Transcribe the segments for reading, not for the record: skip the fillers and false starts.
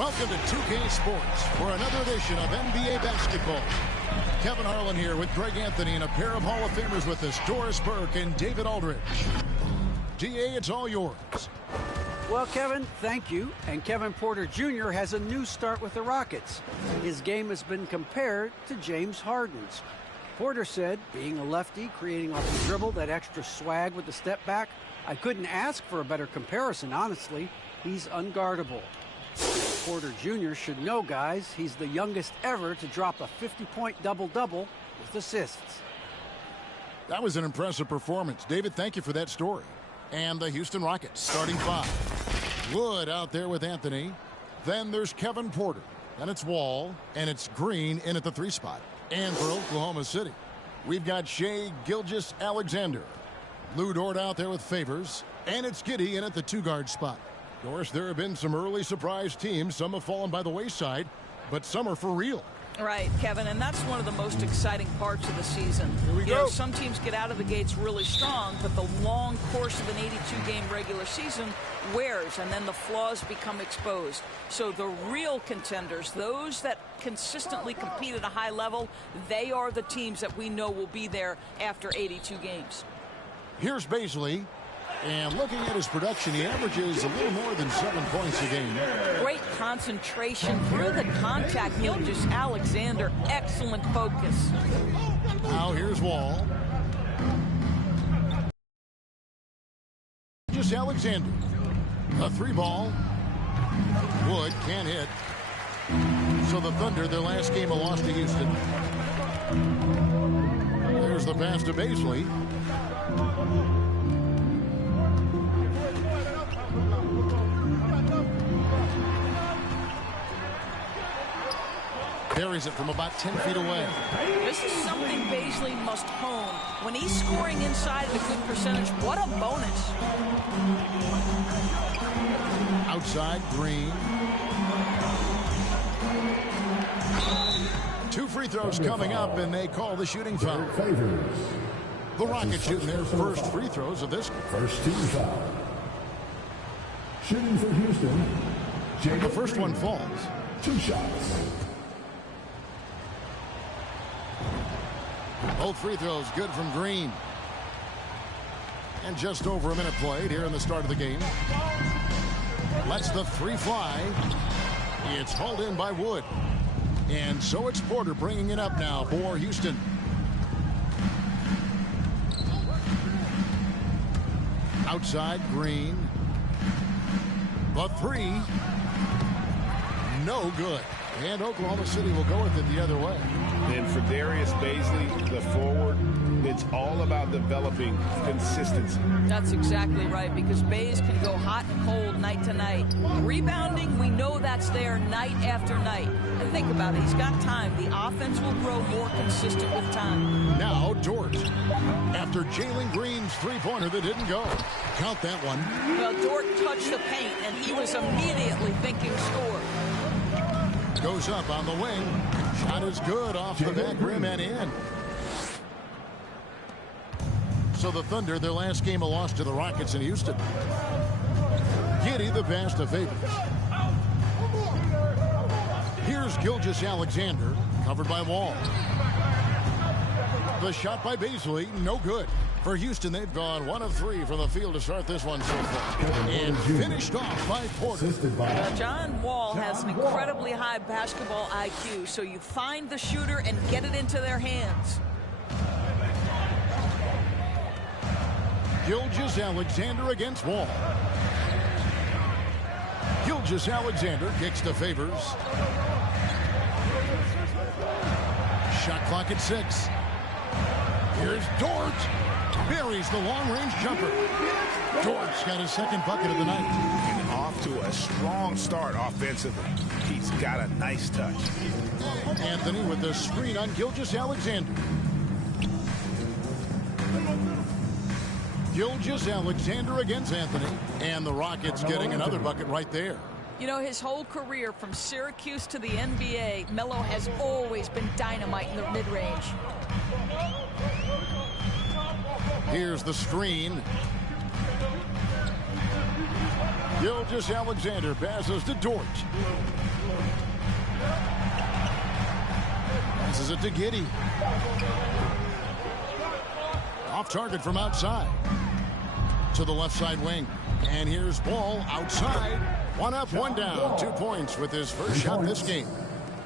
Welcome to 2K Sports for another edition of NBA basketball. Kevin Harlan here with Greg Anthony and a pair of Hall of Famers with us, Doris Burke and David Aldridge. DA, it's all yours. Well, Kevin, thank you. And Kevin Porter Jr. has a new start with the Rockets. His game has been compared to James Harden's. Porter said, being a lefty, creating off the dribble, that extra swag with the step back, I couldn't ask for a better comparison, honestly. He's unguardable. Porter Jr. should know, guys, he's the youngest ever to drop a 50-point double-double with assists. That was an impressive performance. David, thank you for that story. And the Houston Rockets starting five. Wood out there with Anthony. Then there's Kevin Porter. Then it's Wall. And it's Green in at the 3 spot. And for Oklahoma City, we've got Shai Gilgeous-Alexander. Lou Dort out there with Favors. And it's Giddey in at the 2-guard spot. Of course, there have been some early surprise teams. Some have fallen by the wayside, but some are for real. Right, Kevin, and that's one of the most exciting parts of the season. Here we go. Some teams get out of the gates really strong, but the long course of an 82-game regular season wears, and then the flaws become exposed. So the real contenders, those that consistently compete at a high level, they are the teams that we know will be there after 82 games. Here's Baisley. And looking at his production, he averages a little more than 7 points a game. Great concentration through the contact. Gilgeous-Alexander, excellent focus. Now here's Wall. Gilgeous-Alexander. A 3-ball. Wood can't hit. So the Thunder, their last game, a loss to Houston. There's the pass to Baisley. Carries it from about 10 feet away. This is something Baisley must hone. When he's scoring inside at a good percentage, what a bonus. Outside, Green. 2 free throws coming up, and they call the shooting foul. The Rockets shooting their first free throws of this game. First team foul. Shooting for Houston. The first one falls. 2 shots. Both free throws good from Green. And just over a minute played here in the start of the game. Lets the 3 fly. It's hauled in by Wood. And so it's Porter bringing it up now for Houston. Outside, Green. The 3. No good. And Oklahoma City will go with it the other way. And for Darius Baisley, the forward, it's all about developing consistency. That's exactly right, because Bays can go hot and cold night to night. Rebounding, we know that's there night after night. And think about it, he's got time. The offense will grow more consistent with time. Now Dort. After Jalen Green's 3-pointer that didn't go. Count that one. Well, Dort touched the paint, and he was immediately thinking score. Goes up on the wing. Shot is good off the back rim and in. So the Thunder, their last game, a loss to the Rockets in Houston. Giddey the pass to Favors. Here's Gilgeous-Alexander, covered by Wall. The shot by Baisley, no good. For Houston, they've gone 1 of 3 from the field to start this one so far. And finished off by Porter. John Wall has an incredibly high basketball IQ, so you find the shooter and get it into their hands. Gilgeous-Alexander against Wall. Gilgeous-Alexander kicks to Favors. Shot clock at 6. Here's Dort. Buries the long-range jumper. Dort's got his second bucket of the night. And off to a strong start offensively. He's got a nice touch. Anthony with the screen on Gilgeous-Alexander. Gilgeous-Alexander against Anthony. And the Rockets getting another bucket right there. You know, his whole career from Syracuse to the NBA, Melo has always been dynamite in the mid-range. Here's the screen. Gilgeous-Alexander passes to Dort. Passes it to Giddey. Off target from outside. To the left side wing. And here's Wall outside. One up, one down. 2 points with his first shot this game.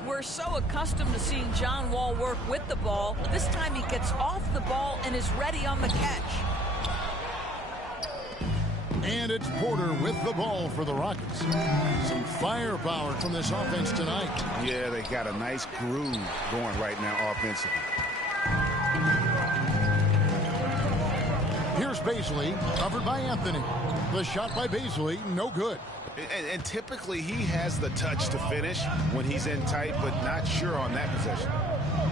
We're so accustomed to seeing John Wall work with the ball. This time he gets off the ball and is ready on the catch. And it's Porter with the ball for the Rockets. Some firepower from this offense tonight. Yeah, they got a nice groove going right now offensively. Here's Bazley, covered by Anthony. The shot by Bazley, no good. And typically he has the touch to finish when he's in tight, but not sure on that possession.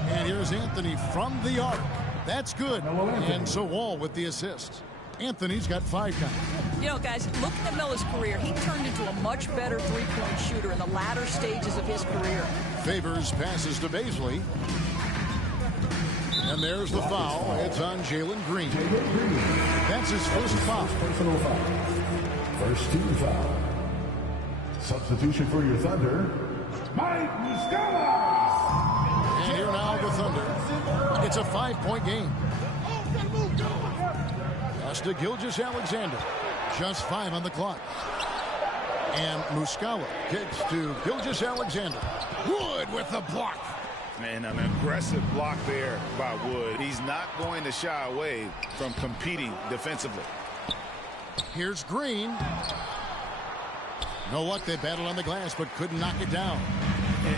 And here's Anthony from the arc. That's good. And so Wall with the assist. Anthony's got 5 counts. You know, guys, looking at Miller's career, he turned into a much better three-point shooter in the latter stages of his career. Favors passes to Bazley. And there's the foul. It's on Jalen Green. That's his first foul. Personal foul. First team foul. Substitution for your Thunder, Mike Muscala. And here now the Thunder. It's a 5-point game. Pass to Gilgeous-Alexander. Just 5 on the clock. And Muscala kicks to Gilgeous-Alexander. Wood with the block. And an aggressive block there by Wood. He's not going to shy away from competing defensively. Here's Green. No luck, they battled on the glass but couldn't knock it down.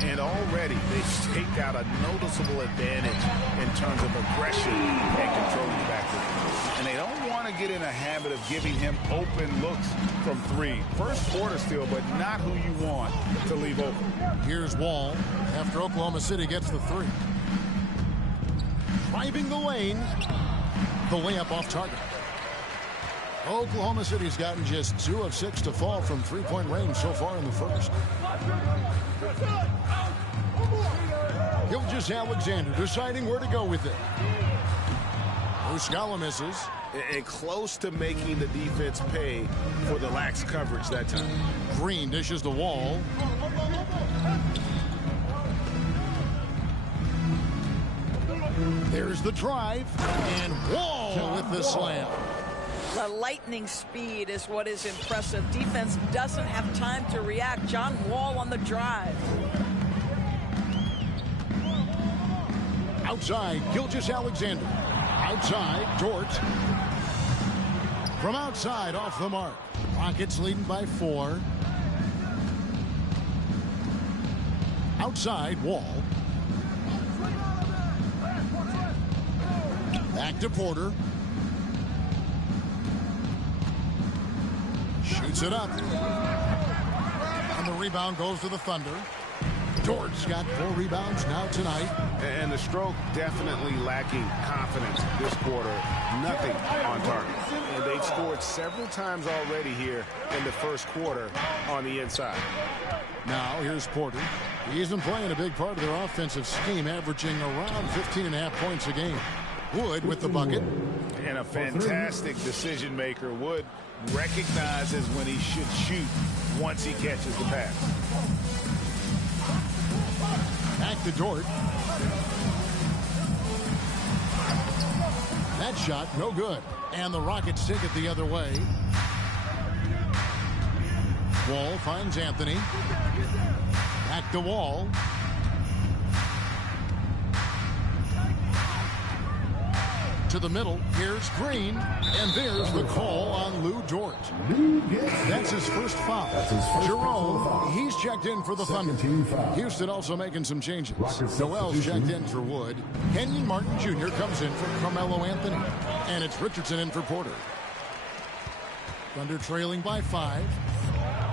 And already they've staked out a noticeable advantage in terms of aggression and controlling the backcourt. And they don't want to get in a habit of giving him open looks from 3. First quarter still, but not who you want to leave open. Here's Wall after Oklahoma City gets the 3. Driving the lane. The layup off target. Oklahoma City's gotten just 2 of 6 to fall from 3-point range so far in the first. Gilgeous-Alexander deciding where to go with it. Muscala misses. And close to making the defense pay for the lax coverage that time. Green dishes the Wall. There's the drive. And Wall with the slam. The lightning speed is what is impressive. Defense doesn't have time to react. John Wall on the drive. Outside, Gilgeous-Alexander. Outside, Dort. From outside, off the mark. Rockets leading by 4. Outside, Wall. Back to Porter. Shoots it up. And the rebound goes to the Thunder. Dort's got 4 rebounds now tonight. And the stroke definitely lacking confidence this quarter. Nothing on target. And they've scored several times already here in the first quarter on the inside. Now here's Porter. He's been playing a big part of their offensive scheme, averaging around 15.5 points a game. Wood with the bucket. And a fantastic decision maker. Wood recognizes when he should shoot once he catches the pass. Back to Dort. That shot, no good. And the Rockets take it the other way. Wall finds Anthony. Back to Wall. To the middle. Here's Green. And there's the call on Lou Dort. That's his first foul. Jerome, he's checked in for the Thunder. Houston also making some changes. Noel's checked in for Wood. Kenyon Martin Jr. comes in for Carmelo Anthony. And it's Richardson in for Porter. Thunder trailing by 5.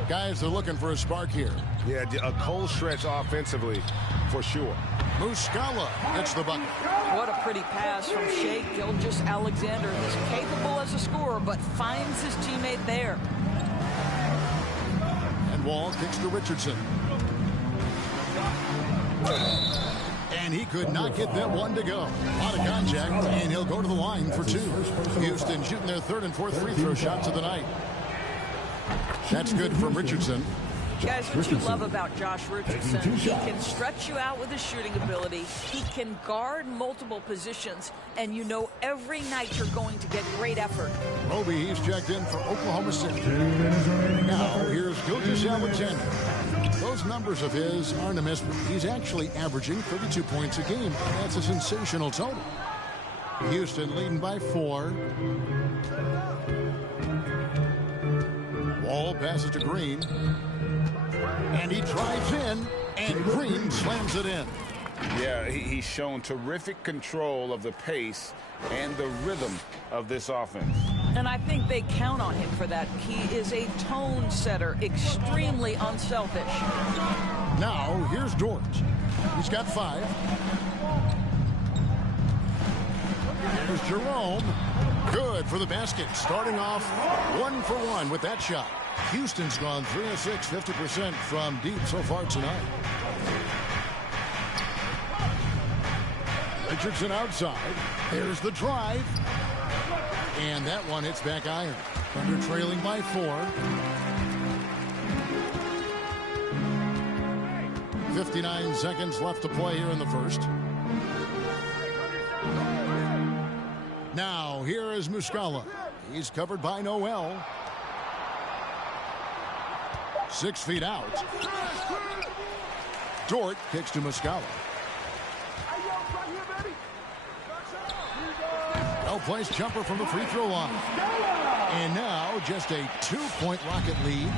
Guys are looking for a spark here. Yeah, a cold stretch offensively for sure. Muscala gets the bucket. What a pretty pass from Shai Gilgeous-Alexander. He's capable as a scorer, but finds his teammate there. And Wall kicks to Richardson. And he could not get that one to go. A lot of contact, and he'll go to the line for 2. Houston shooting their 3rd and 4th free throw shots of the night. That's good from Richardson. Guys, what you love about Josh Richardson, he can stretch you out with his shooting ability. He can guard multiple positions, and you know every night you're going to get great effort. Roby, he's checked in for Oklahoma City. Now, here's Gilgeous-Alexander. Those numbers of his aren't a mystery. He's actually averaging 32 points a game. That's a sensational total. Houston leading by 4. Wall passes to Green. And he drives in, and Green slams it in. Yeah, he's shown terrific control of the pace and the rhythm of this offense. And I think they count on him for that. He is a tone setter, extremely unselfish. Now, here's Dort. He's got 5. There's Jerome. Good for the basket. Starting off 1 for 1 with that shot. Houston's gone 3 of 6, 50% from deep so far tonight. Richardson outside. There's the drive. And that one hits back iron. Thunder trailing by 4. 59 seconds left to play here in the first. Now, here is Muscala. He's covered by Noel. 6 feet out. Dort kicks to Muscala. Well-placed jumper from the free throw line. And now just a 2-point Rocket lead.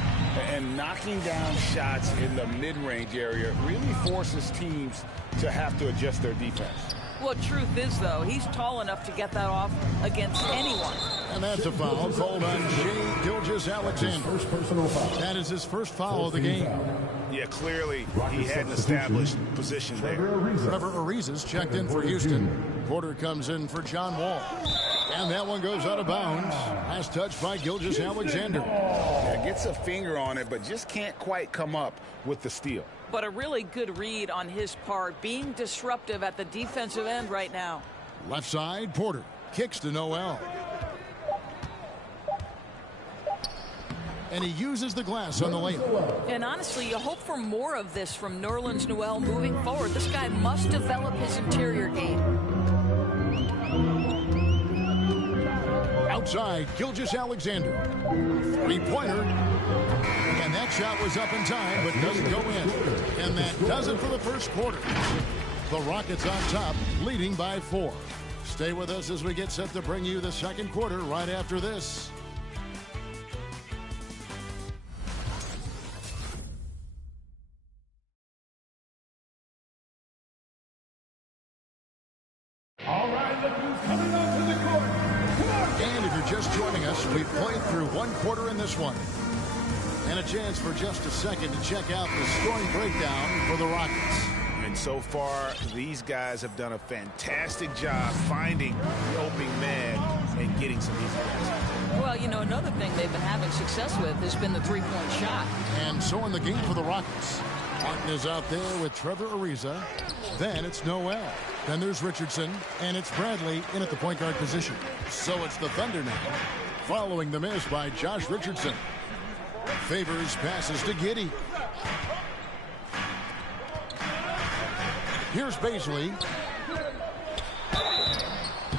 And knocking down shots in the mid-range area really forces teams to have to adjust their defense. Well, truth is, though, he's tall enough to get that off against anyone. And that's a foul called on Shai Gilgeous-Alexander. First personal foul. That is his first foul of the game. Yeah, clearly he had an established position there. Trevor Ariza's checked in for Houston. Porter comes in for John Wall. And that one goes out of bounds. Last touch by Gilgeous-Alexander. Yeah, gets a finger on it, but just can't quite come up with the steal. But a really good read on his part, being disruptive at the defensive end right now. Left side, Porter kicks to Noel. And he uses the glass on the layup. And honestly, you hope for more of this from Nerlens Noel moving forward. This guy must develop his interior game. Outside, Gilgeous-Alexander. 3-pointer. And that shot was up in time, but doesn't go in. And that does it for the first quarter. The Rockets on top, leading by 4. Stay with us as we get set to bring you the second quarter right after this. All right, look who's coming onto the court. And if you're just joining us, we've played through 1 quarter in this one. And a chance for just a second to check out the scoring breakdown for the Rockets. And so far, these guys have done a fantastic job finding the opening man and getting some easy baskets. Well, you know, another thing they've been having success with has been the 3-point shot. And so in the game for the Rockets, Martin is out there with Trevor Ariza. Then it's Noel. Then there's Richardson. And it's Bradley in at the point guard position. So it's the Thunder now, following the miss by Josh Richardson. Favors passes to Giddey. Here's Baisley.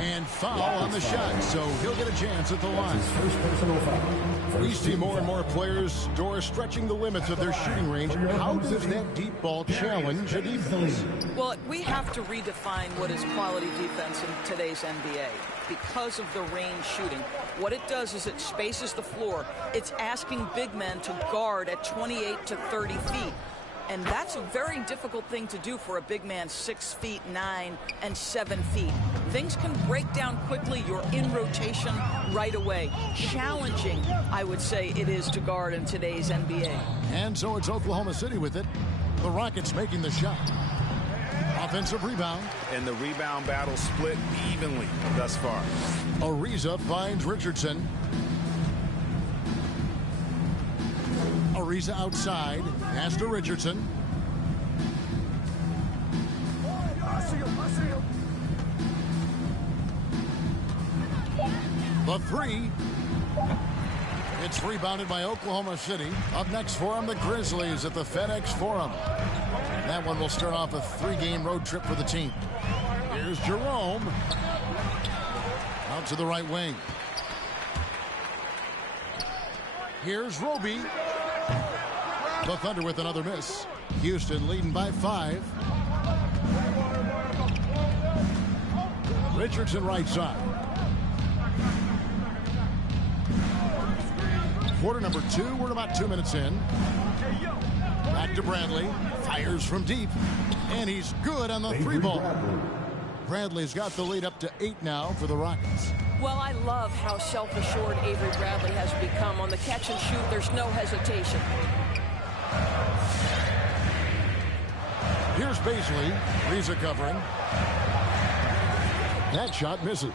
And foul on the shot, so he'll get a chance at the line. First personal foul. We see more and more players, Doris, stretching the limits of their shooting range. How does that deep ball challenge a defense? Well, we have to redefine what is quality defense in today's NBA. Because of the range shooting, what it does is it spaces the floor. It's asking big men to guard at 28 to 30 feet. And that's a very difficult thing to do for a big man 6 feet 9 and 7 feet. Things can break down quickly. You're in rotation right away. Challenging, I would say, it is to guard in today's NBA. And so it's Oklahoma City with it. The Rockets making the shot. Offensive rebound. And the rebound battle split evenly thus far. Ariza finds Richardson. Ariza outside. Pass to Richardson. The 3. It's rebounded by Oklahoma City. Up next for them, the Grizzlies at the FedEx Forum. That one will start off a 3-game road trip for the team. Here's Jerome. Out to the right wing. Here's Roby. The Thunder with another miss. Houston leading by 5. Richardson right side. Quarter number 2. We're about 2 minutes in. Back to Bradley. Fires from deep. And he's good on the 3-ball. Bradley's got the lead up to 8 now for the Rockets. Well, I love how self-assured Avery Bradley has become. On the catch and shoot, there's no hesitation. Here's Baisley. Reza covering. That shot misses.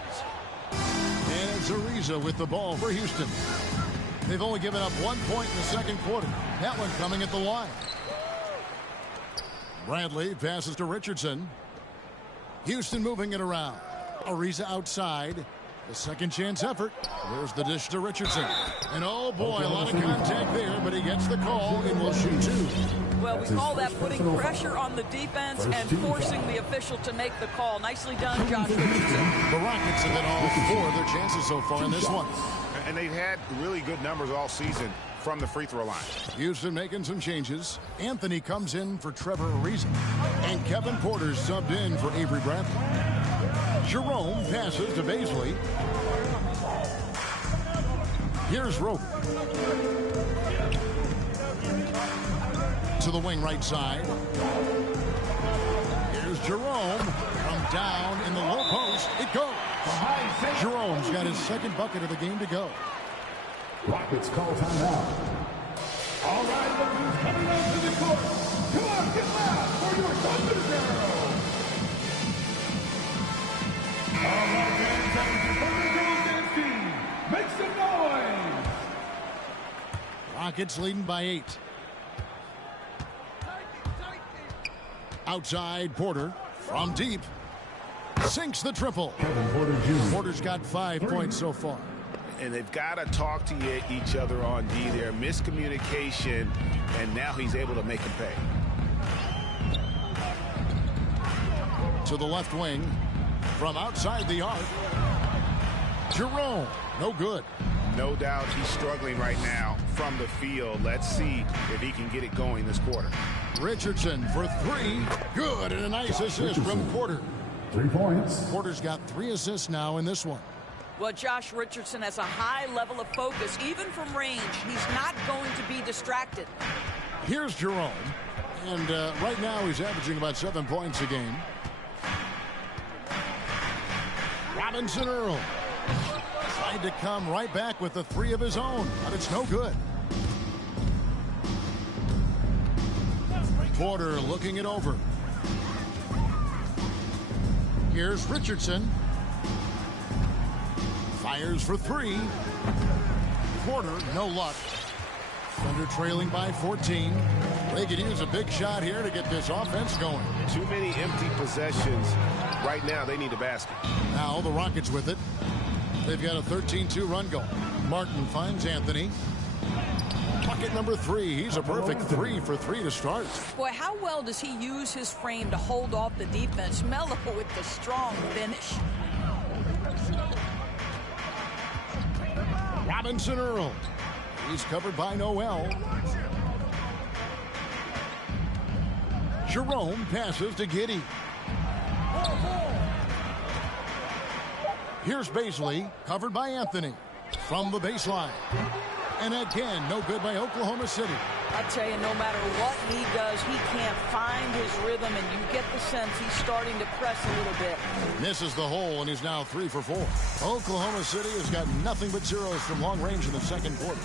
And it's Ariza with the ball for Houston. They've only given up 1 point in the second quarter. That one coming at the line. Bradley passes to Richardson. Houston moving it around. Ariza outside. The second chance effort. There's the dish to Richardson. And oh boy, a lot of contact there, but he gets the call and will shoot 2. Well, we call that putting pressure on the defense and forcing the official to make the call. Nicely done, Josh Richardson. The Rockets have hit all 4 of their chances so far in this one. And they've had really good numbers all season from the free throw line. Houston making some changes. Anthony comes in for Trevor Ariza. And Kevin Porter subbed in for Avery Bradley. Jerome passes to Baisley. Here's Roby. To the wing right side. Here's Jerome. From down in the low post. It goes. Jerome's got his second bucket of the game to go. Rockets call timeout. All right, look who's coming out to the court. Come on, get loud for your Thunder Girls. All right, fans, that is your Thunder Girls dance team. Make some noise. Rockets leading by 8. Outside Porter from deep. Sinks the triple. Kevin Porter Jr. Porter's got 5 points so far. And they've got to talk to each other on D there. Miscommunication, and now he's able to make him pay. To the left wing. From outside the arc. Jerome. No good. No doubt he's struggling right now from the field. Let's see if he can get it going this quarter. Richardson for 3. Good, and a nice assist from Porter. 3 points. Porter's got 3 assists now in this one. Well, Josh Richardson has a high level of focus, even from range. He's not going to be distracted. Here's Jerome. And right now he's averaging about 7 points a game. Robinson Earl. Tried to come right back with the 3 of his own, but it's no good. Porter looking it over. Here's Richardson. Fires for 3. Porter, no luck. Thunder trailing by 14. They could use a big shot here to get this offense going. Too many empty possessions. Right now, they need a basket. Now the Rockets with it. They've got a 13-2 run going. Martin finds Anthony. Bucket number 3. He's a perfect 3 for 3 to start. Boy, how well does he use his frame to hold off the defense? Melo with the strong finish. Robinson Earl. He's covered by Noel. Jerome passes to Giddey. Here's Baisley, covered by Anthony. From the baseline. And again, no good by Oklahoma City. I tell you, no matter what he does, he can't find his rhythm, and you get the sense he's starting to press a little bit. Misses the hole, and he's now 3 for 4. Oklahoma City has got nothing but zeros from long range in the second quarter.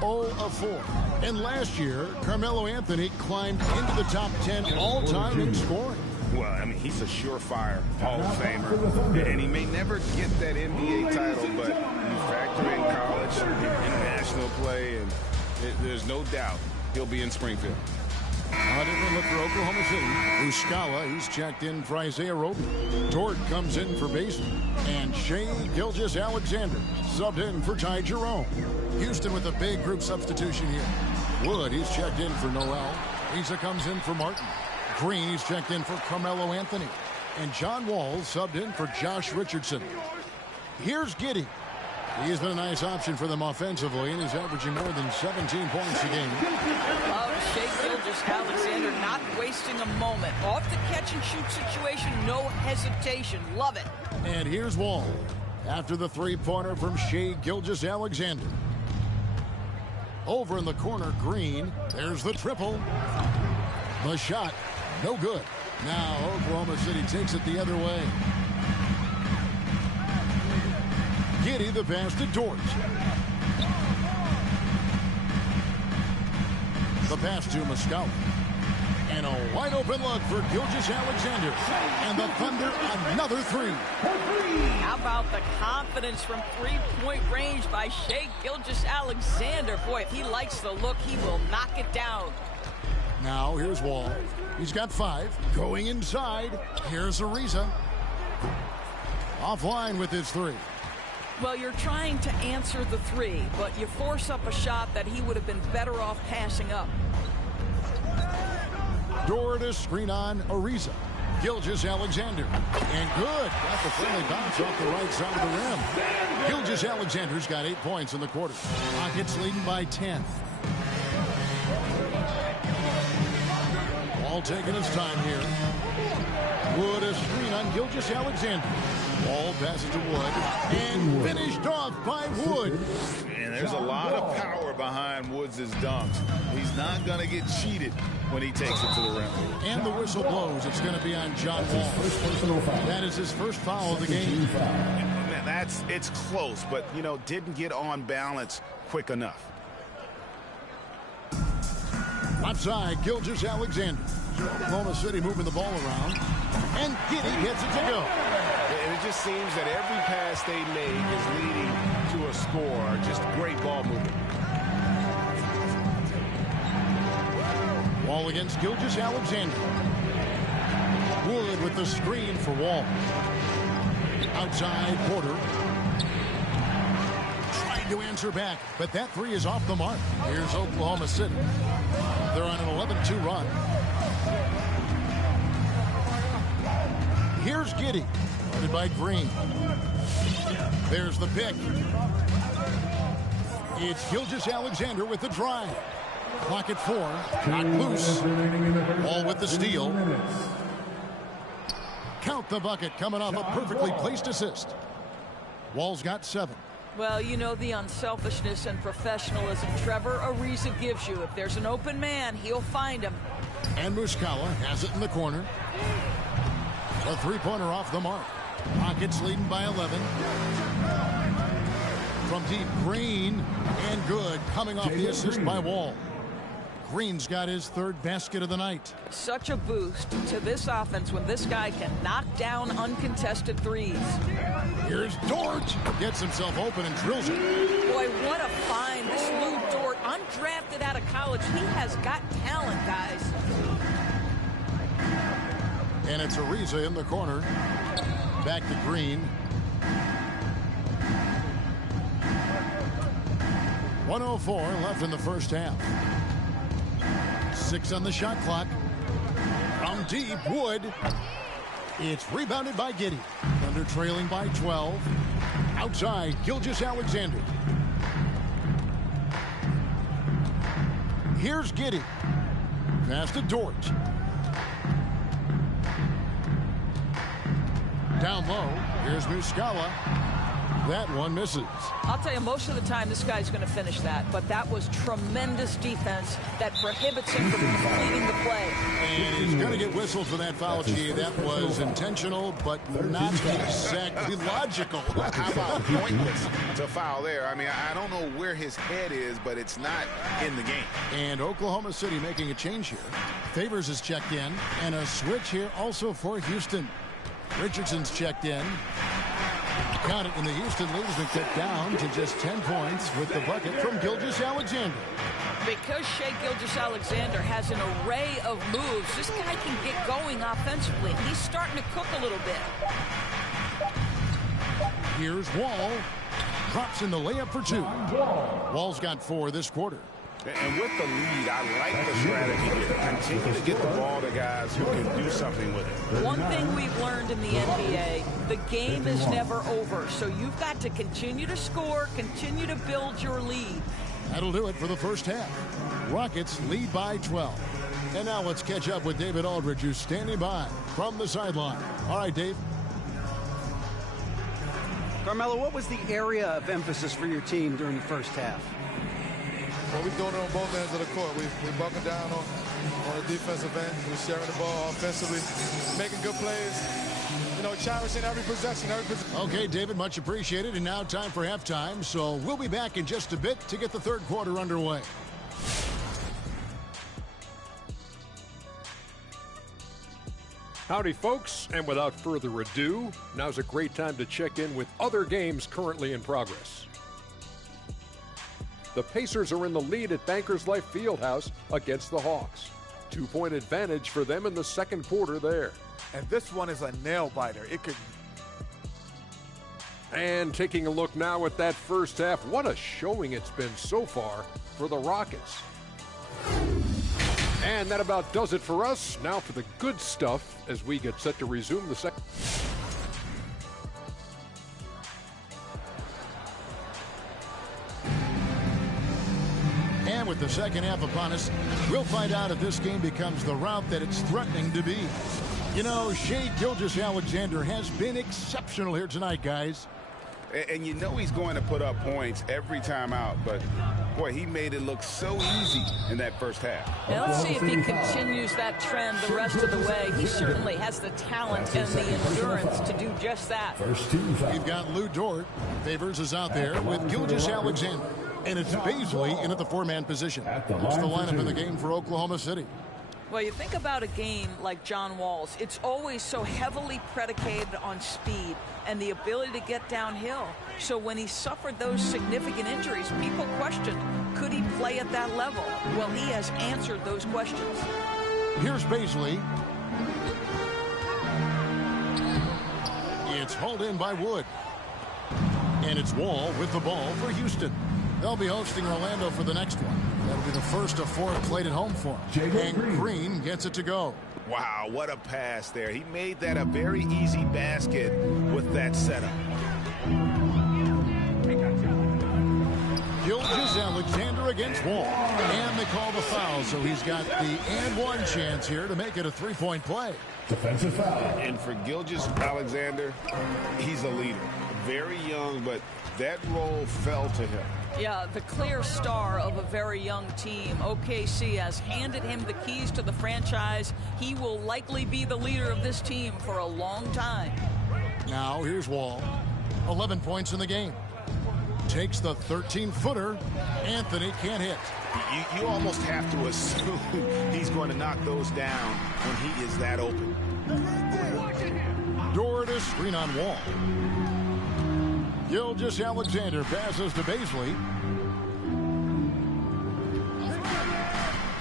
0 of 4. And last year, Carmelo Anthony climbed into the top 10 all-time in scoring. Well, I mean, he's a surefire Hall of Famer, and he may never get that NBA title, but you factor in college, international play, and there's no doubt he'll be in Springfield. A different look for Oklahoma City. Muscala, he's checked in for Isaiah Roby. Dort comes in for Basin. And Shea Gilgeous-Alexander subbed in for Ty Jerome. Houston with a big group substitution here. Wood, he's checked in for Noel. Isa comes in for Martin. Green, he's checked in for Carmelo Anthony. And John Wall subbed in for Josh Richardson. Here's Giddey. He's been a nice option for them offensively, and he's averaging more than 17 points a game. Love Shea Gilgeous-Alexander not wasting a moment. Off the catch-and-shoot situation, no hesitation. Love it. And here's Wall. After the three-pointer from Shea Gilgeous-Alexander. Over in the corner, Green. There's the triple. The shot, no good. Now Oklahoma City takes it the other way. Giddey the pass to Dort. The pass to Muscala. And a wide open look for Gilgeous-Alexander. And the Thunder another three. How about the confidence from three-point range by Shea Gilgeous-Alexander? Boy, if he likes the look, he will knock it down. Now here's Wall. He's got 5. Going inside. Here's Ariza. Offline with his 3. Well, you're trying to answer the 3, but you force up a shot that he would have been better off passing up. Dort to screen on Ariza. Gilgeous-Alexander. And good. Got the friendly bounce off the right side of the rim. Gilgeous-Alexander's got 8 points in the quarter. Rockets leading by 10. Wall taking his time here. Wood a screen on Gilgeous-Alexander. Ball passes to Wood. And finished off by Wood. And there's a lot of power behind Woods' dunks. He's not going to get cheated when he takes it to the rim. And the whistle blows. It's going to be on John Wall. That is his first foul of the game. Man, it's close, but, you know, didn't get on balance quick enough. Left side, Gilgeous-Alexander. Oklahoma City moving the ball around. And Giddey gets it to go. And it just seems that every pass they make is leading to a score. Just great ball movement. Wall against Gilgeous-Alexander. Wood with the screen for Wall. Outside, Porter. Trying to answer back, but that 3 is off the mark. Here's Oklahoma City. They're on an 11-2 run. Here's Giddey. Guarded by Green. There's the pick. It's Gilgeous-Alexander with the drive. Clock at 4. Not loose. Wall with the steal. Count the bucket coming off a perfectly placed assist. Wall's got 7. Well, you know the unselfishness and professionalism Trevor Ariza gives you. If there's an open man, he'll find him. And Muscala has it in the corner. A three-pointer off the mark. Rockets leading by 11. From deep, Green. And good. Coming off the assist by Wall. Green's got his 3rd basket of the night. Such a boost to this offense when this guy can knock down uncontested threes. Here's Dort. Gets himself open and drills it. Boy, what a find. This Lou Dort, undrafted out of college. He has got talent, guys. And it's Ariza in the corner. Back to Green. 1:04 left in the first half. 6 on the shot clock. From deep, Wood. It's rebounded by Giddey. Thunder trailing by 12. Outside, Gilgeous-Alexander. Here's Giddey. Pass to Dort. Down low, here's Muscala. That one misses. I'll tell you, most of the time this guy's going to finish that, but that was tremendous defense that prohibits him from completing the play. And he's going to get whistled for that foul, G. That was intentional, but not exactly logical. How about pointless to foul there? I mean, I don't know where his head is, but it's not in the game. And Oklahoma City making a change here. Favors is checked in, and a switch here also for Houston. Richardson's checked in. Count it, and the Houston lead has been cut down to just 10 points with the bucket from Gilgeous-Alexander. Because Shai Gilgeous-Alexander has an array of moves, this guy can get going offensively. He's starting to cook a little bit. Here's Wall. Drops in the layup for 2. Wall's got 4 this quarter. And with the lead, I like the strategy here. Continue to get the ball to guys who can do something with it. One thing we've learned in the NBA, the game is never over. So you've got to continue to score, continue to build your lead. That'll do it for the first half. Rockets lead by 12. And now let's catch up with David Aldridge, who's standing by from the sideline. All right, Dave. Carmelo, what was the area of emphasis for your team during the first half? Well, we're doing it on both ends of the court. We buckled down on the defensive end. We're sharing the ball offensively, making good plays, cherishing every possession. Okay, David, much appreciated. And now time for halftime. So we'll be back in just a bit to get the third quarter underway. Howdy, folks, and without further ado, now's a great time to check in with other games currently in progress. The Pacers are in the lead at Bankers Life Fieldhouse against the Hawks. 2-point advantage for them in the second quarter there. And this one is a nail-biter. And taking a look now at that first half, what a showing it's been so far for the Rockets. And that about does it for us. Now for the good stuff as we get set to resume the second. And with the second half upon us, we'll find out if this game becomes the route that it's threatening to be. Shai Gilgeous-Alexander has been exceptional here tonight, guys. And he's going to put up points every time out. But, boy, he made it look so easy in that first half. Now let's see if he continues that trend the rest of the way. He certainly has the talent and the endurance to do just that. We've got Lou Dort. Favors is out there with Gilgeous-Alexander. And it's Baisley in at the 4-man position. It's the lineup in the game for Oklahoma City. Well, you think about a game like John Wall's, it's always so heavily predicated on speed and the ability to get downhill. So when he suffered those significant injuries, people questioned, could he play at that level? Well, he has answered those questions. Here's Baisley. It's hauled in by Wood. And it's Wall with the ball for Houston. They'll be hosting Orlando for the next one. That'll be the first of 4 played at home for him. And Green gets it to go. Wow, what a pass there. He made that a very easy basket with that setup. Gilgeous-Alexander against Wall. And they call the foul, so he's got the and one chance here to make it a 3-point play. Defensive foul. And for Gilgeous-Alexander, he's a leader. Very young, but that role fell to him. Yeah, the clear star of a very young team. OKC has handed him the keys to the franchise. He will likely be the leader of this team for a long time. Now here's Wall. 11 points in the game. Takes the 13-footer. Anthony can't hit. You almost have to assume he's going to knock those down when he is that open. Dort to screen on Wall. Gilgeous-Alexander passes to Baisley.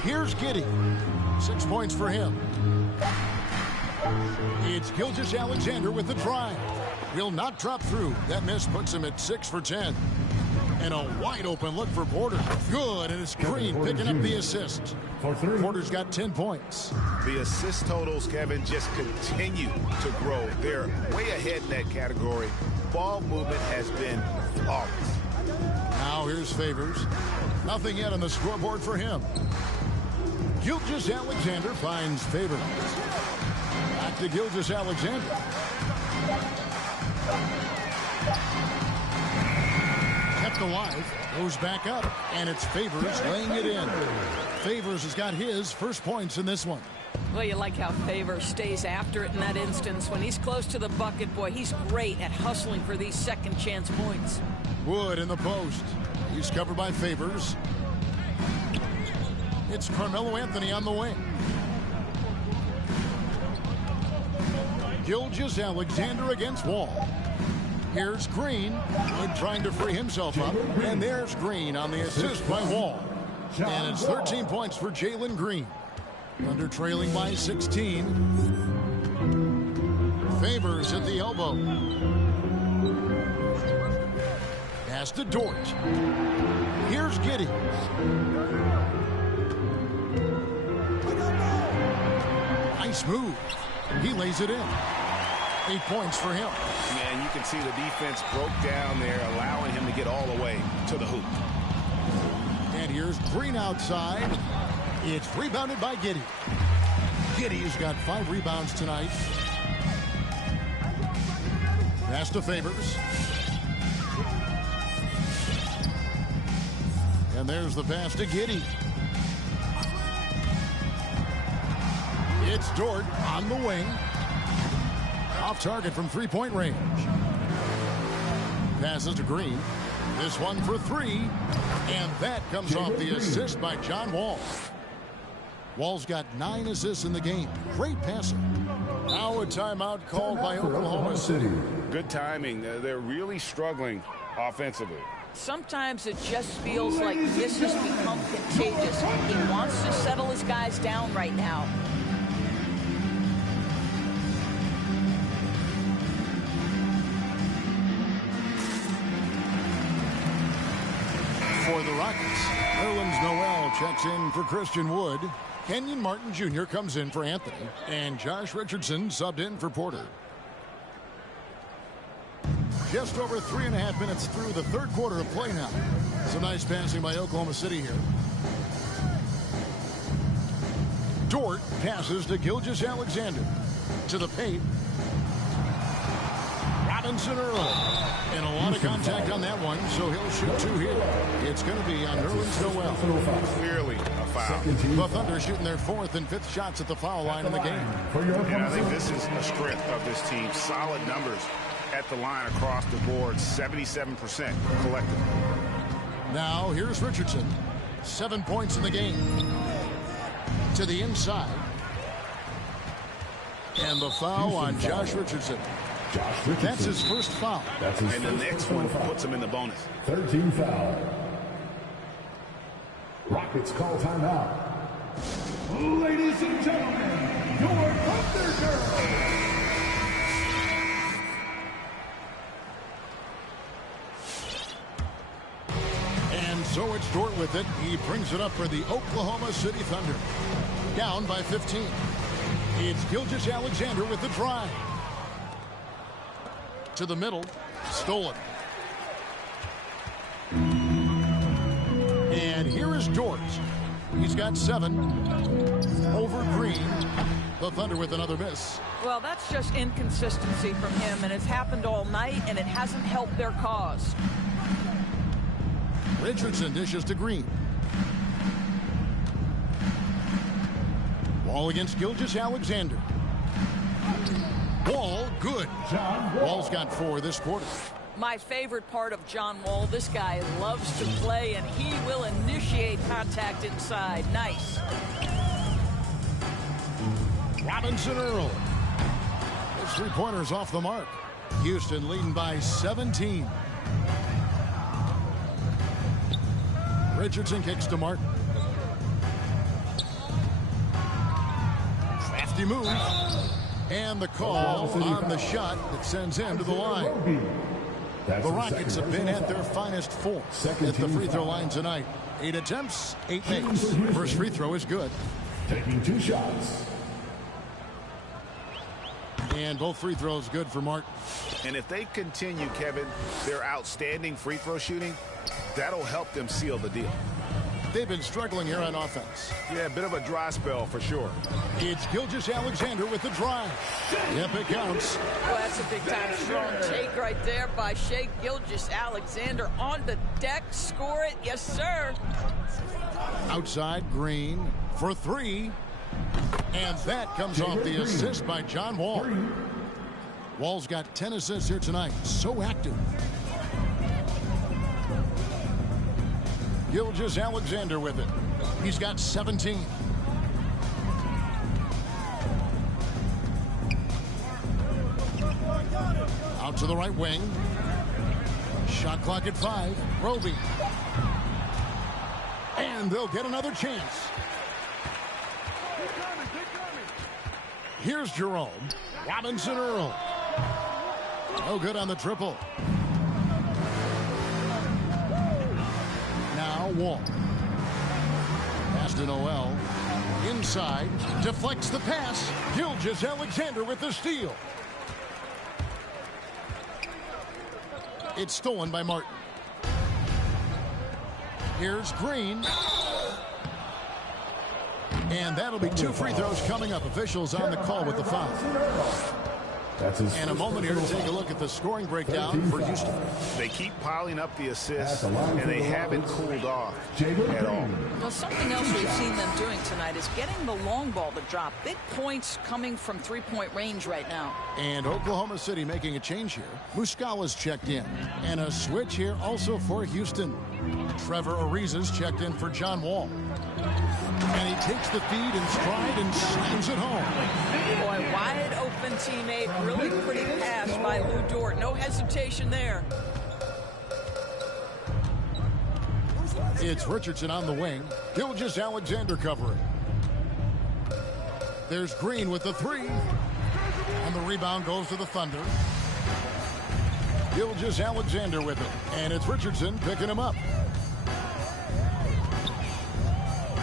Here's Giddey. 6 points for him. It's Gilgeous-Alexander with the drive. Will not drop through. That miss puts him at 6 for 10. And a wide open look for Porter. Good, and it's Green picking up the assist. Porter's got 10 points. The assist totals, Kevin, just continue to grow. They're way ahead in that category. Ball movement has been flawless. Now here's Favors. Nothing yet on the scoreboard for him. Gilgeous-Alexander finds Favors. Back to Gilgeous-Alexander. Kept alive. Goes back up. And it's Favors laying it in. Favors has got his first points in this one. Well, you like how Favors stays after it in that instance. When he's close to the bucket, boy, he's great at hustling for these second chance points. Wood in the post. He's covered by Favors. It's Carmelo Anthony on the wing. Gilgeous-Alexander against Wall. Here's Green. Wood trying to free himself up. And there's Green on the assist by Wall. And it's 13 points for Jalen Green. Thunder trailing by 16. Favors at the elbow. Pass to Dort. Here's Giddey. Nice move. He lays it in. 8 points for him. Yeah, and you can see the defense broke down there, allowing him to get all the way to the hoop. And here's Green outside. It's rebounded by Giddey. Giddey's got 5 rebounds tonight. Pass to Favors. And there's the pass to Giddey. It's Dort on the wing. Off target from three-point range. Passes to Green. This one for 3. And that comes off the assist by John Wall. Wall's got 9 assists in the game. Great passer. Now a timeout called by Oklahoma City. Good timing. They're really struggling offensively. Sometimes it just feels like this has become contagious. He wants to settle his guys down right now. For the Rockets, Nerlens Noel checks in for Christian Wood. Kenyon Martin Jr. comes in for Anthony. And Josh Richardson subbed in for Porter. Just over 3.5 minutes through the third quarter of play now. Some nice passing by Oklahoma City here. Dort passes to Gilgeous-Alexander. To the paint. Robinson Earl. And a lot of contact on that one, so he'll shoot 2 here. It's going to be on Nerlens Noel. Clearly a foul. The Thunder shooting their 4th and 5th shots at the foul line in the game. And I think this is a strength of this team. Solid numbers at the line across the board. 77% collectively. Now here's Richardson. 7 points in the game. To the inside. And the foul on Josh Richardson. That's his first foul. And the next one puts him in the bonus. 13 foul. Rockets call timeout. Ladies and gentlemen, your Thunder Girls. And so it's Dort with it. He brings it up for the Oklahoma City Thunder. Down by 15. It's Gilgeous-Alexander with the drive. To the middle. Stolen. And here is Dort. He's got 7. Over Green. The Thunder with another miss. Well, that's just inconsistency from him, and it's happened all night, and it hasn't helped their cause. Richardson dishes to Green. Wall against Gilgeous-Alexander. Wall, good. Wall's got 4 this quarter. My favorite part of John Wall, this guy loves to play, and he will initiate contact inside. Nice. Robinson Earl. His 3-pointer's off the mark. Houston leading by 17. Richardson kicks to Martin. Crafty move. And the call on the shot that sends him to the line. The Rockets have been at their finest 4 at the free throw line tonight. 8 attempts, 8 makes. First free throw is good. Taking 2 shots. And both free throws good for Martin. And if they continue, Kevin, their outstanding free throw shooting, that'll help them seal the deal. They've been struggling here on offense. Yeah, a bit of a dry spell for sure. It's Gilgeous-Alexander with the drive. Yep, it counts. Well, that's a big-time strong take right there by Shai Gilgeous-Alexander on the deck. Score it. Yes, sir. Outside Green for 3. And that comes off the assist by John Wall. Wall's got 10 assists here tonight. So active. Gilgeous-Alexander with it. He's got 17. Out to the right wing. Shot clock at 5. Roby. And And they'll get another chance. Here's Jerome. Robinson Earl. No good on the triple. Now Wall. Pass to Noel. Inside. Deflects the pass. Gilgeous-Alexander with the steal. It's stolen by Martin. Here's Green. And that'll be 2 free throws coming up. Officials on the call with the foul. And a moment here to take a look at the scoring breakdown for Houston. They keep piling up the assists, and they haven't cooled off at all. Well, something else we've seen them doing tonight is getting the long ball to drop. Big points coming from three-point range right now. And Oklahoma City making a change here. Muscala's checked in. And a switch here also for Houston. Trevor Ariza's checked in for John Wall. And he takes the feed in stride and slams it home. Boy, wide open teammate. Really pretty pass by Lou Dort. No hesitation there. It's Richardson on the wing. Gilgeous-Alexander covering. There's Green with the 3. And the rebound goes to the Thunder. Gilgeous-Alexander with it. And it's Richardson picking him up.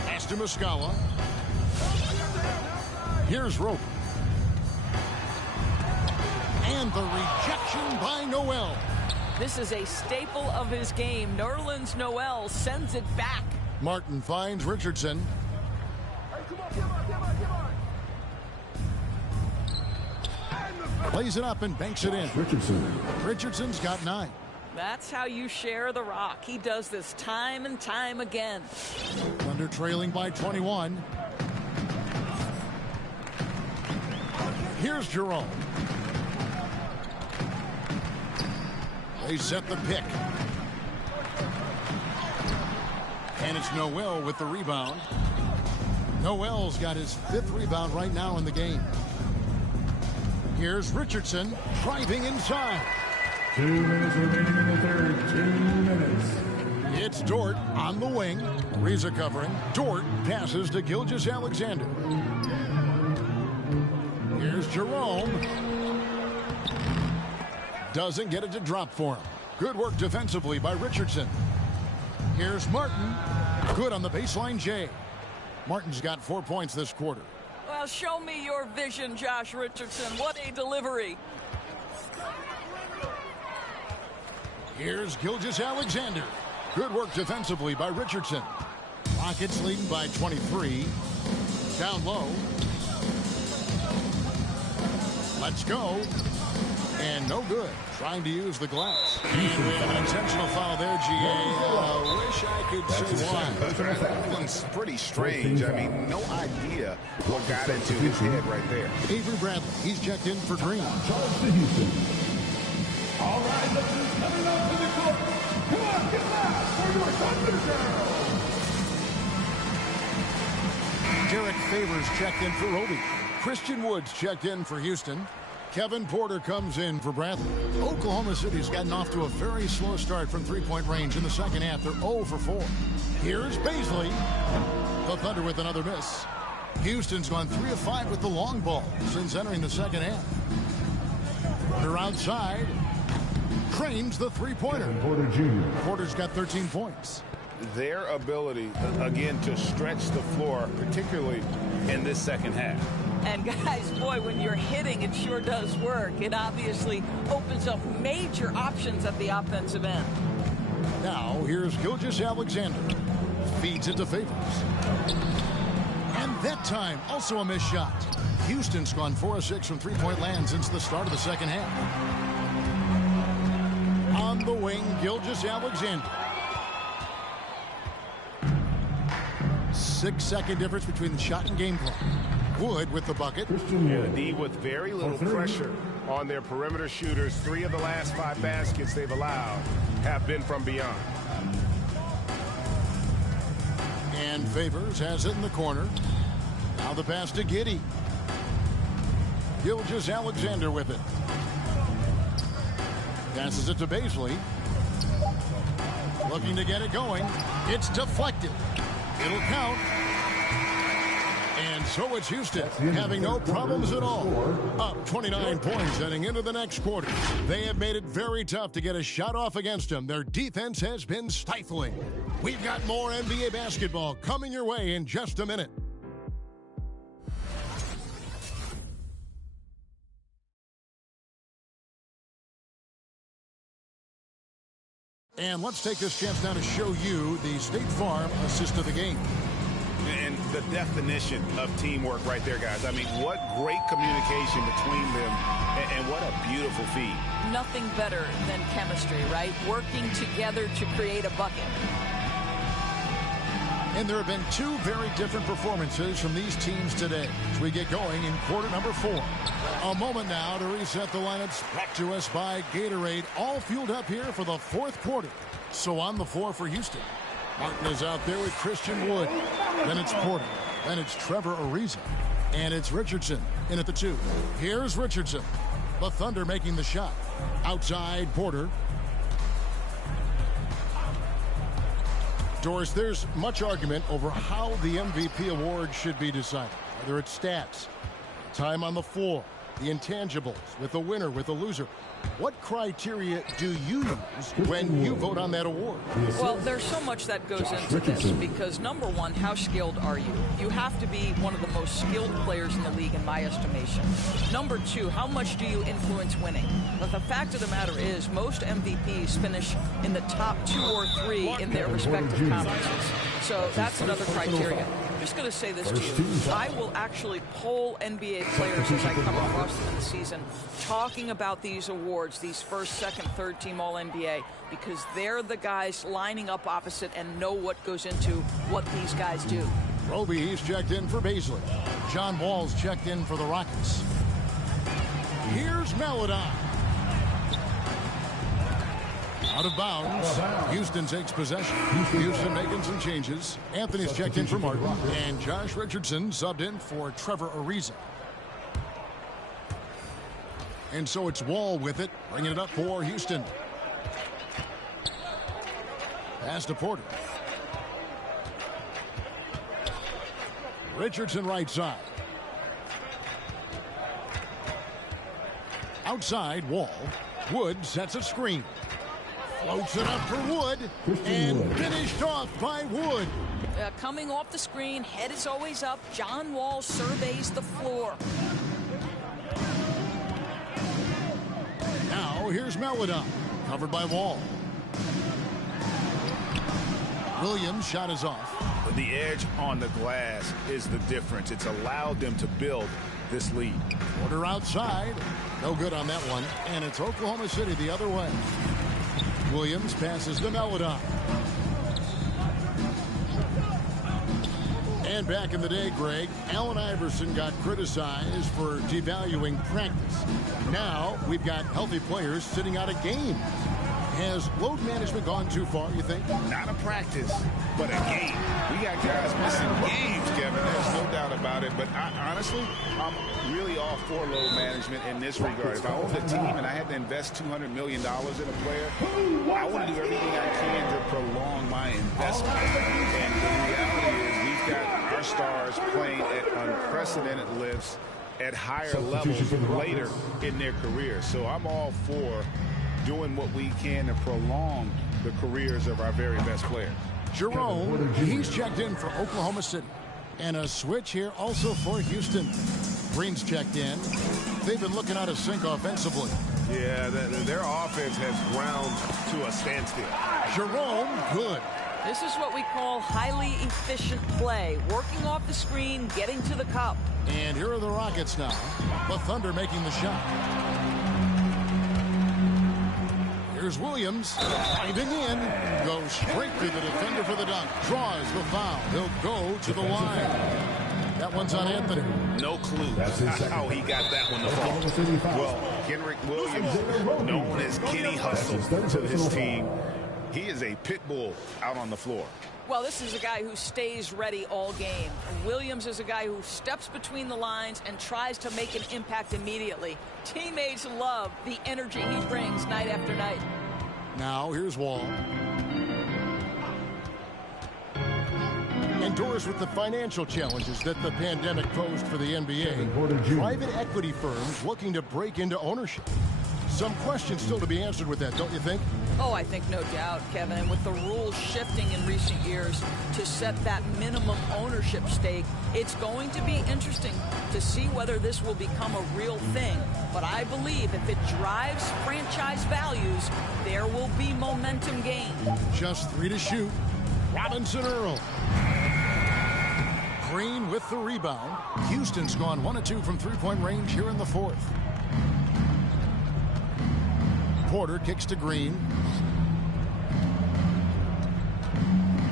Pass to Muscala. Here's Rope. And the rejection by Noel. This is a staple of his game. Nerlens Noel sends it back. Martin finds Richardson. Plays it up and banks it in. Richardson's got 9. That's how you share the rock. He does this time and time again. Thunder trailing by 21. Here's Jerome. They set the pick. And it's Noel with the rebound. Noel's got his 5th rebound right now in the game. Here's Richardson driving inside. 2 minutes remaining in the third. 2 minutes. It's Dort on the wing. Ariza covering. Dort passes to Gilgeous-Alexander. Here's Jerome. Doesn't get it to drop for him. Good work defensively by Richardson. Here's Martin. Good on the baseline, Jay. Martin's got 4 points this quarter. Well, show me your vision, Josh Richardson. What a delivery. Here's Gilgeous-Alexander. Good work defensively by Richardson. Rockets leading by 23. Down low. Let's go. And no good. Trying to use the glass. And we have an intentional foul there, GA. Wish I could say why. That one's pretty strange. I mean, no idea what got into his head right there. Avery Bradley, he's checked in for Green. Charge to Houston. All right, look who's coming up to the court. Come on, get loud for your Thunder girls. Derek Favors checked in for Roby. Christian Woods checked in for Houston. Kevin Porter comes in for Bradley. Oklahoma City's gotten off to a very slow start from three-point range in the second half. They're 0 for 4. Here's Baisley. The Thunder with another miss. Houston's gone 3 of 5 with the long ball since entering the second half. Porter outside. Trains the three-pointer. Porter Jr. Porter's got 13 points. Their ability, again, to stretch the floor, particularly in this second half. And guys, boy, when you're hitting, it sure does work. It obviously opens up major options at the offensive end. Now, here's Gilgeous-Alexander. Feeds it to Favors. And that time, also a missed shot. Houston's gone 4 of 6 from three-point land since the start of the second half. On the wing, Gilgeous-Alexander. 6-second difference between the shot and game clock. Wood with the bucket. Yeah, D with very little pressure on their perimeter shooters. 3 of the last 5 baskets they've allowed have been from beyond. And Favors has it in the corner. Now the pass to Giddey. Gilgeous-Alexander with it. Passes it to Baisley. Looking to get it going. It's deflected. It'll count. And so it's Houston having no problems at all. Up 29 points heading into the next quarter. They have made it very tough to get a shot off against them. Their defense has been stifling. We've got more NBA basketball coming your way in just a minute. And let's take this chance now to show you the State Farm assist of the game. And the definition of teamwork right there, guys. I mean, what great communication between them, and what a beautiful feed. Nothing better than chemistry, right? Working together to create a bucket. And there have been two very different performances from these teams today as we get going in quarter number 4. A moment now to reset the lineups brought to us by Gatorade, all fueled up here for the 4th quarter. So on the floor for Houston, Martin is out there with Christian Wood. Then it's Porter. Then it's Trevor Ariza. And it's Richardson in at the 2. Here's Richardson. The Thunder making the shot. Outside Porter. Doris, there's much argument over how the MVP award should be decided. Whether it's stats, time on the floor, the intangibles, with the winner, with the loser. What criteria do you use when you vote on that award? Well, there's so much that goes into this because, number one, how skilled are you? You have to be one of the most skilled players in the league, in my estimation. Number two, how much do you influence winning? But the fact of the matter is, most MVPs finish in the top 2 or 3 in their respective conferences. So that's another criteria. I'm just going to say this to you. I will actually poll NBA players as I come across them in the season, talking about these awards, these first, second, third team All-NBA, because they're the guys lining up opposite and know what goes into what these guys do. Roby, he's checked in for Baisley. John Wall's checked in for the Rockets. Here's Maladon. Out of bounds. Houston takes possession. Houston making some changes. Anthony's checked in for Martin. And Josh Richardson subbed in for Trevor Ariza. And so it's Wall with it, bringing it up for Houston. Pass to Porter. Richardson right side. Outside, Wall. Wood sets a screen. Floats it up for Wood. And finished off by Wood. Coming off the screen, head is always up. John Wall surveys the floor. Now here's Maladon, covered by Wall. Williams' shot is off. The edge on the glass is the difference. It's allowed them to build this lead. Porter outside. No good on that one. And it's Oklahoma City the other way. Williams passes to Maladon. And back in the day, Greg, Allen Iverson got criticized for devaluing practice. Now we've got healthy players sitting out a game. Has load management gone too far, you think? Not a practice, but a game. We got guys missing games, Kevin. There's no doubt about it. But honestly, I'm really all for load management in this regard. If I owned a team and I had to invest $200 million in a player, I want to do everything I can to prolong my investment. And the reality is we've got our stars playing at unprecedented lifts at higher levels later in their career. So I'm all for doing what we can to prolong the careers of our very best players. Jerome, he's checked in for Oklahoma City. And a switch here also for Houston. Green's checked in. They've been looking out of sync offensively. Yeah, their offense has ground to a standstill. Jerome, good. This is what we call highly efficient play. Working off the screen, getting to the cup. And here are the Rockets now. The Thunder making the shot. Here's Williams, diving in, goes straight to the defender for the dunk, draws the foul. He'll go to the line. That one's on Anthony. No clue how he got that one to fall. Well, Kenrick Williams, known as Kenny Hustle to his team, he is a pit bull out on the floor. Well, this is a guy who stays ready all game. And Williams is a guy who steps between the lines and tries to make an impact immediately. Teammates love the energy he brings night after night. Now here's Wall. And Indoors with the financial challenges that the pandemic posed for the NBA, private equity firms looking to break into ownership. Some questions still to be answered with that, don't you think? Oh, I think no doubt, Kevin. And with the rules shifting in recent years to set that minimum ownership stake, it's going to be interesting to see whether this will become a real thing. But I believe if it drives franchise values, there will be momentum gained. Just 3 to shoot. Robinson Earl. Green with the rebound. Houston's gone 1 of 2 from three-point range here in the fourth. Porter kicks to Green.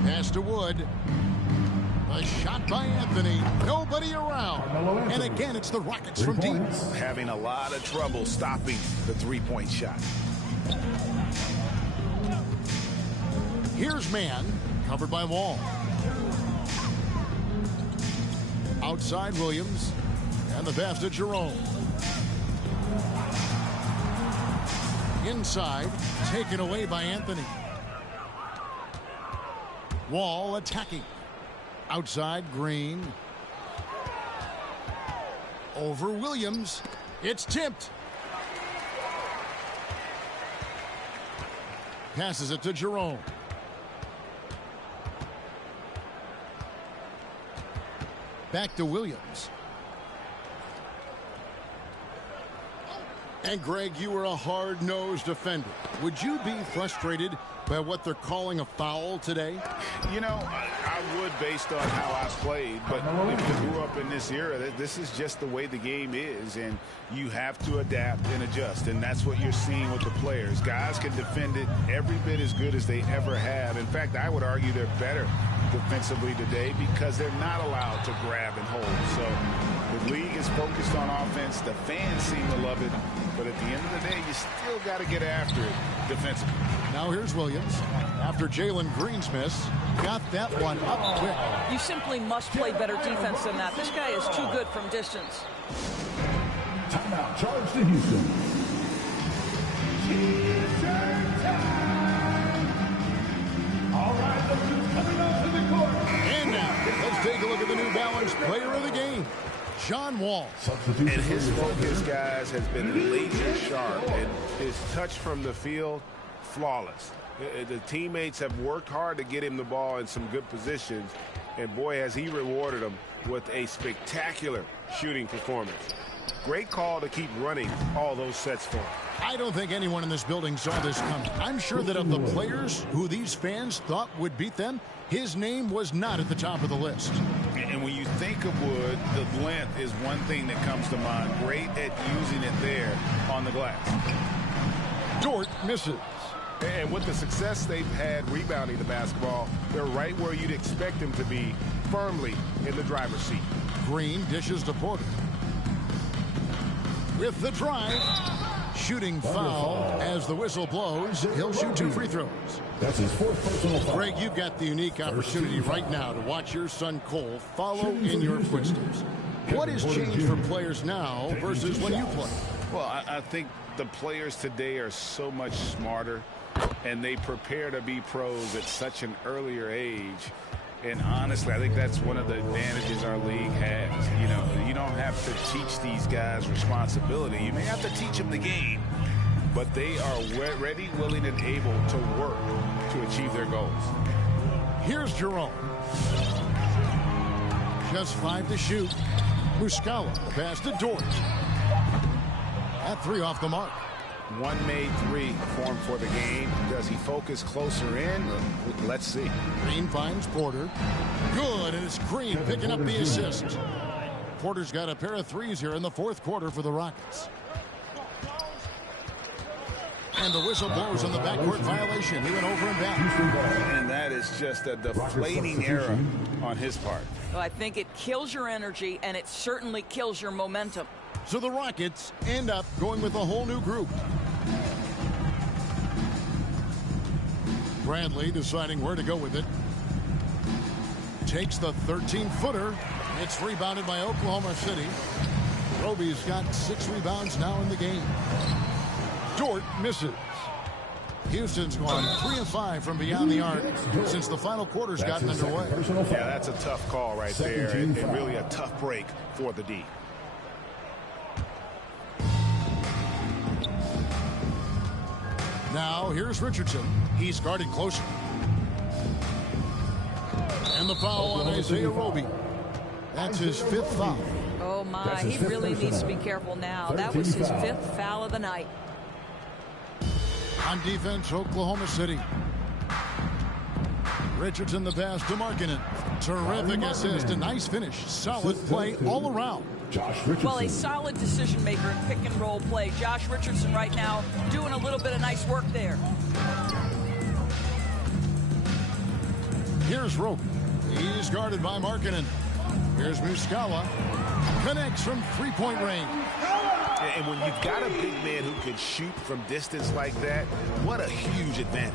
Pass to Wood. A shot by Anthony. Nobody around. And again, it's the Rockets from deep. Having a lot of trouble stopping the three-point shot. Here's man. Covered by Wall. Outside Williams. And the pass to Jerome. Inside, taken away by Anthony. Wall attacking. Outside, Green. Over Williams. It's tipped. Passes it to Jerome. Back to Williams. And Greg, you were a hard-nosed defender. Would you be frustrated by what they're calling a foul today? You know, I would based on how I played, but if you grew up in this era, this is just the way the game is, and you have to adapt and adjust, and that's what you're seeing with the players. Guys can defend it every bit as good as they ever have. In fact, I would argue they're better defensively today because they're not allowed to grab and hold. So the league is focused on offense. The fans seem to love it, but at the end of the day, you still got to get after it defensively. Now here's Williams. After Jalen Green's miss, got that one up quick. You simply must play better defense than that. This guy is too good from distance. Timeout charge to Houston. T-shirt time. All right, look who's coming up to the court. And now, let's take a look at the New Balance player of the game, John Wall. And his focus, guys, has been laser sharp, and his touch from the field, flawless. The teammates have worked hard to get him the ball in some good positions, and boy, has he rewarded them with a spectacular shooting performance. Great call to keep running all those sets for him. I don't think anyone in this building saw this coming. I'm sure that of the players who these fans thought would beat them, his name was not at the top of the list. And when you think of Wood, the length is one thing that comes to mind. Great at using it there on the glass. Dort misses. And with the success they've had rebounding the basketball, they're right where you'd expect them to be, firmly in the driver's seat. Green dishes to Porter. With the drive, shooting foul as the whistle blows. He'll shoot 2 free throws. That's his 4th personal foul. Greg, you've got the unique opportunity right now to watch your son Cole follow in your footsteps. What has changed for players now versus when you played? Well, I think the players today are so much smarter, and they prepare to be pros at such an earlier age. And honestly, I think that's one of the advantages our league has. You know, you don't have to teach these guys responsibility. You may have to teach them the game, but they are ready, willing, and able to work to achieve their goals. Here's Jerome. Just 5 to shoot. Muscala, the pass to Dort. That 3 off the mark. One made 3 formed for the game. Does he focus closer in? Let's see. Green finds Porter. Good, and it's Green picking up the assist. Porter's got a pair of 3s here in the 4th quarter for the Rockets. And the whistle blows on the backcourt violation. He went over and back. And that is just a deflating error on his part. Well, I think it kills your energy, and it certainly kills your momentum. So the Rockets end up going with a whole new group. Bradley deciding where to go with it. Takes the 13-footer. It's rebounded by Oklahoma City. Roby's got 6 rebounds now in the game. Dort misses. Houston's gone 3 of 5 from beyond the arc since the final quarter's gotten underway. Yeah, that's a tough call right there, and really a tough break for the D. Now here's Richardson. He's guarded closer. And the foul on Isaiah Roby. That's his 5th foul. Oh, my. He really needs to be careful now. That was his 5th foul of the night. On defense, Oklahoma City. Richardson the pass to Markkanen. Terrific assist, a nice finish. Solid play all around. Well, a solid decision maker in pick and roll play. Josh Richardson right now doing a little bit of nice work there. Here's Rope. He's guarded by Markkanen. Here's Muscala. Connects from three-point range. And when you've got a big man who can shoot from distance like that, what a huge advantage.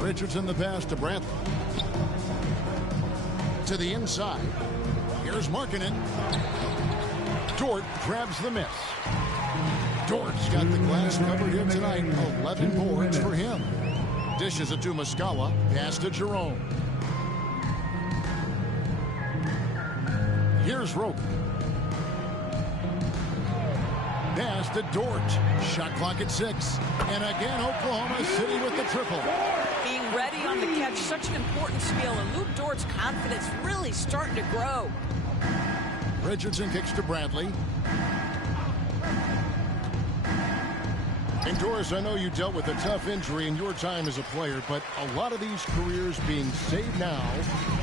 Richardson the pass to Brantley. To the inside. Here's Markkanen. Dort grabs the miss. Dort's got the glass covered here tonight. 11 boards for him. Dishes it to Muscala. Pass to Jerome. Here's Rope. Pass to Dort. Shot clock at 6. And again, Oklahoma City with the triple. Being ready on the catch, such an important skill. And Luke Dort's confidence really starting to grow. Richardson kicks to Bradley. And Doris, I know you dealt with a tough injury in your time as a player, but a lot of these careers being saved now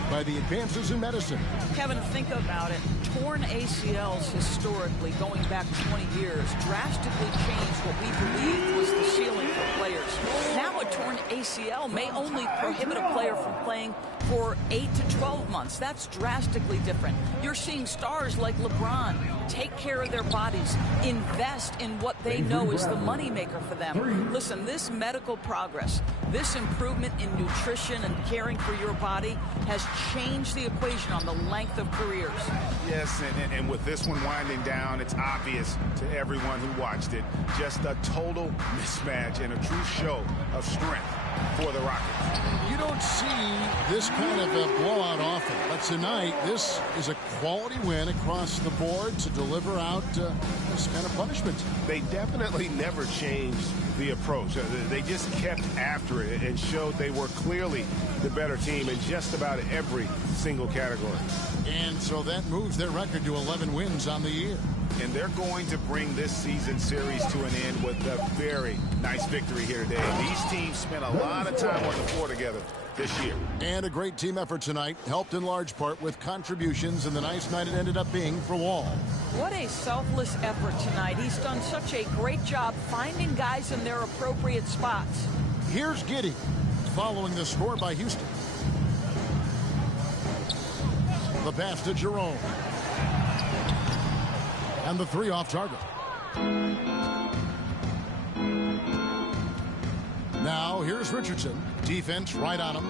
by the advances in medicine. Kevin, think about it. Torn ACLs historically, going back 20 years, drastically changed what we believed was the ceiling for players. Now a torn ACL may only prohibit a player from playing for 8 to 12 months. That's drastically different. You're seeing stars like LeBron take care of their bodies, invest in what they know is the moneymaker for them. Listen, this medical progress, this improvement in nutrition and caring for your body has changed the equation on the length of careers. Yes, and with this one winding down, it's obvious to everyone who watched it. Just a total mismatch and a true show of strength for the Rockets. You don't see this kind of a blowout often, but tonight this is a quality win across the board to deliver out this kind of punishment. They definitely never changed the approach. They just kept after it and showed they were clearly the better team in just about every single category. And so that moves their record to 11 wins on the year. And they're going to bring this season series to an end with a very nice victory here today. These teams spent a lot of time on the floor together this year. And a great team effort tonight, helped in large part with contributions, and the nice night it ended up being for Wall. What a selfless effort tonight. He's done such a great job finding guys in their appropriate spots. Here's Giddey following the score by Houston. The pass to Jerome. And the 3 off target. Now here's Richardson. Defense right on him.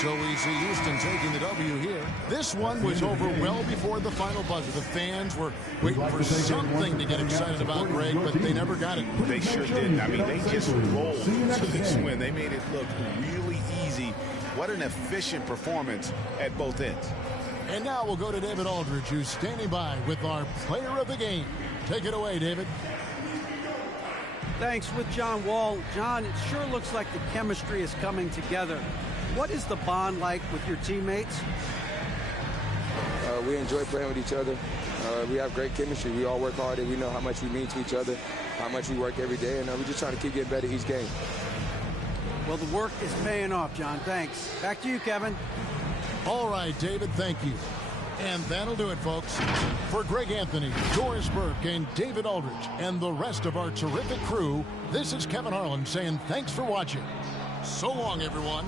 So we see Houston taking the W here. This one was over well before the final buzzer. The fans were waiting for something to get excited about, Greg, but they never got it. They sure didn't. I mean, they just rolled to this win. They made it look really easy. What an efficient performance at both ends. And now we'll go to David Aldridge, who's standing by with our player of the game. Take it away, David. Thanks. With John Wall. John, it sure looks like the chemistry is coming together. What is the bond like with your teammates? We enjoy playing with each other. We have great chemistry. We all work hard, and we know how much we mean to each other, how much we work every day, and we're just trying to keep getting better each game. Well, the work is paying off, John. Thanks. Back to you, Kevin. All right, David, thank you. And that'll do it, folks. For Greg Anthony, Doris Burke, and David Aldridge, and the rest of our terrific crew, this is Kevin Harlan saying thanks for watching. So long, everyone.